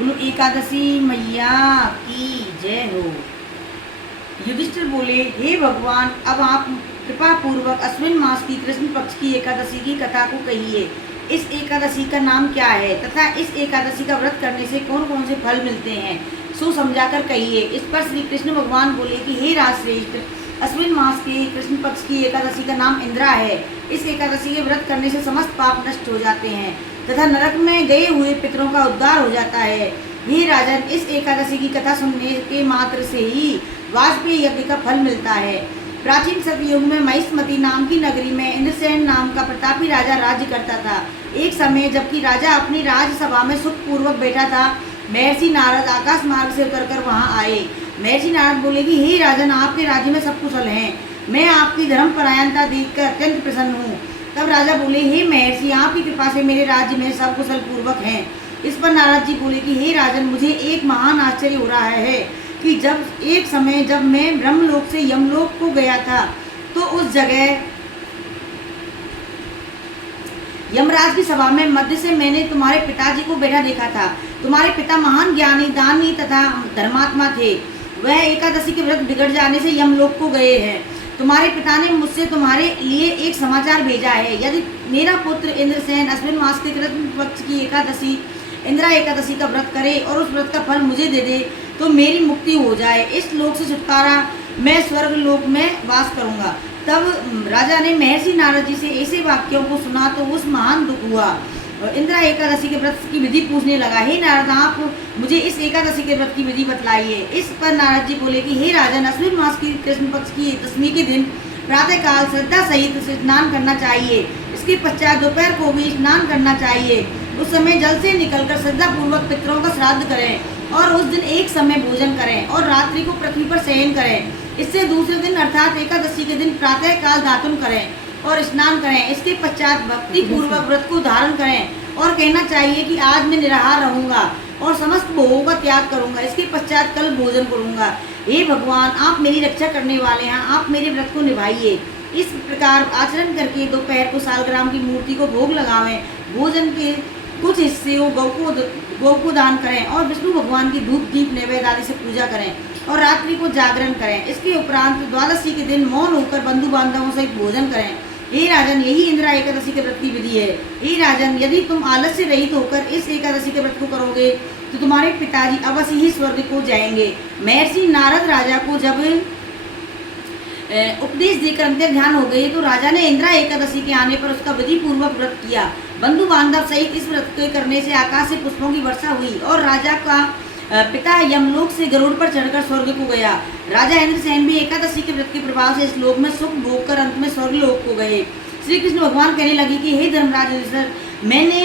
बोलो एकादशी मैया की जय हो। युधिष्ठिर बोले, हे भगवान, अब आप कृपा पूर्वक अश्विन मास की कृष्ण पक्ष की एकादशी की कथा को कहिए। इस एकादशी का नाम क्या है तथा इस एकादशी का व्रत करने से कौन कौन से फल मिलते हैं, सो समझाकर कहिए। इस पर श्री कृष्ण भगवान बोले कि हे राजश्रेष्ठ, अश्विन मास के कृष्ण पक्ष की एकादशी का नाम इंद्रा है। इस एकादशी के व्रत करने से समस्त पाप नष्ट हो जाते हैं तथा नरक में गए हुए पितरों का उद्धार हो जाता है। हे राजन, इस एकादशी की कथा सुनने के मात्र से ही वाजपेयी यज्ञ का फल मिलता है। प्राचीन सतयुग में महिष्मती नाम की नगरी में इंद्रसेन नाम का प्रतापी राजा राज्य करता था। एक समय जबकि राजा अपनी राजसभा में सुखपूर्वक बैठा था, महर्षि नारद आकाश मार्ग से उतरकर वहां आए। महर्षि नारद बोले कि हे राजन, आपके राज्य में सब कुशल हैं। मैं आपकी धर्मपरायणता देखकर अत्यंत प्रसन्न हूँ। तब राजा बोले, हे महर्षि, आपकी कृपा से मेरे राज्य में सब कुशल पूर्वक हैं। इस पर नारद जी बोले कि हे राजन, मुझे एक महान आश्चर्य हो रहा है कि जब एक समय जब मैं ब्रह्मलोक से यमलोक को गया था तो उस जगह यमराज की सभा में मध्य से मैंने तुम्हारे पिताजी को बैठा देखा था। तुम्हारे पिता महान ज्ञानी, दानी तथा धर्मात्मा थे। वह एकादशी के व्रत बिगड़ जाने से यमलोक को गए हैं। तुम्हारे पिता ने मुझसे तुम्हारे लिए एक समाचार भेजा है। यदि मेरा पुत्र इंद्रसेन अश्विन मास के कृष्ण पक्ष की एकादशी इंदिरा एकादशी का व्रत करे और उस व्रत का फल मुझे दे दे तो मेरी मुक्ति हो जाए। इस लोक से छुटकारा, मैं स्वर्ग लोक में वास करूंगा। तब राजा ने महर्षि नारद जी से ऐसे वाक्यों को सुना तो उस महान दुख हुआ। इंदिरा एकादशी के व्रत की विधि पूछने लगा, हे नारद, आप मुझे इस एकादशी के व्रत की विधि बतलाइए। इस पर नारद जी बोले कि हे राजन, अश्विन मास की कृष्ण पक्ष की दशमी के दिन प्रातः काल श्रद्धा सहित स्नान करना चाहिए। इसके पश्चात दोपहर को भी स्नान करना चाहिए। उस समय जल से निकलकर श्रद्धा पूर्वक पितरों का श्राद्ध करें और उस दिन एक समय भोजन करें और रात्रि को पृथ्वी पर शयन करें। इससे दूसरे दिन अर्थात एकादशी के दिन प्रातः काल दातुन करें और स्नान करें। इसके पश्चात भक्ति पूर्वक व्रत को धारण करें और कहना चाहिए कि आज मैं निराहार रहूंगा और समस्त भोगों का त्याग करूंगा। इसके पश्चात कल भोजन करूंगा। हे भगवान, आप मेरी रक्षा करने वाले हैं, आप मेरे व्रत को निभाइए। इस प्रकार आचरण करके दोपहर को सालग्राम की मूर्ति को भोग लगावें। भोजन के कुछ हिस्से गौ को दान करें और विष्णु भगवान की धूप दीप नैवेद्य आदि से पूजा करें और रात्रि को जागरण करें। इसके उपरांत द्वादशी के दिन मौन होकर बंधु बांधवों सहित भोजन करें। हे राजन, यही इंदिरा एकादशी के व्रत की विधि है। हे राजन, यदि तुम आलस्य रहित होकर इस एकादशी के व्रत को करोगे तो तुम्हारे पिताजी अवश्य ही स्वर्ग को जाएंगे। महर्षि नारद राजा को जब उपदेश देकर अंतर ध्यान हो गई तो राजा ने इंदिरा एकादशी के आने पर उसका विधि पूर्वक व्रत किया। बंधु बांधव सहित इस व्रत के करने से आकाश से पुष्पों की वर्षा हुई और राजा का पिता यमलोक से गरुड़ पर चढ़कर स्वर्ग को गया। राजा इंद्रसेन भी एकादशी के व्रत के प्रभाव से इस लोक में सुख भोग कर अंत में स्वर्ग लोक को गए। श्री कृष्ण भगवान कहने लगे कि हे धर्मराज युधिष्ठिर, मैंने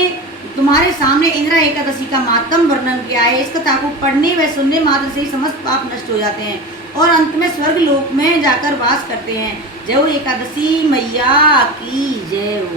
तुम्हारे सामने इंदिरा एकादशी का महात्म वर्णन किया है। इस कथा को पढ़ने व सुनने मात्र से ही समस्त पाप नष्ट हो जाते हैं और अंत में स्वर्ग लोक में जाकर वास करते हैं। जय हो एकादशी मैया की जय हो।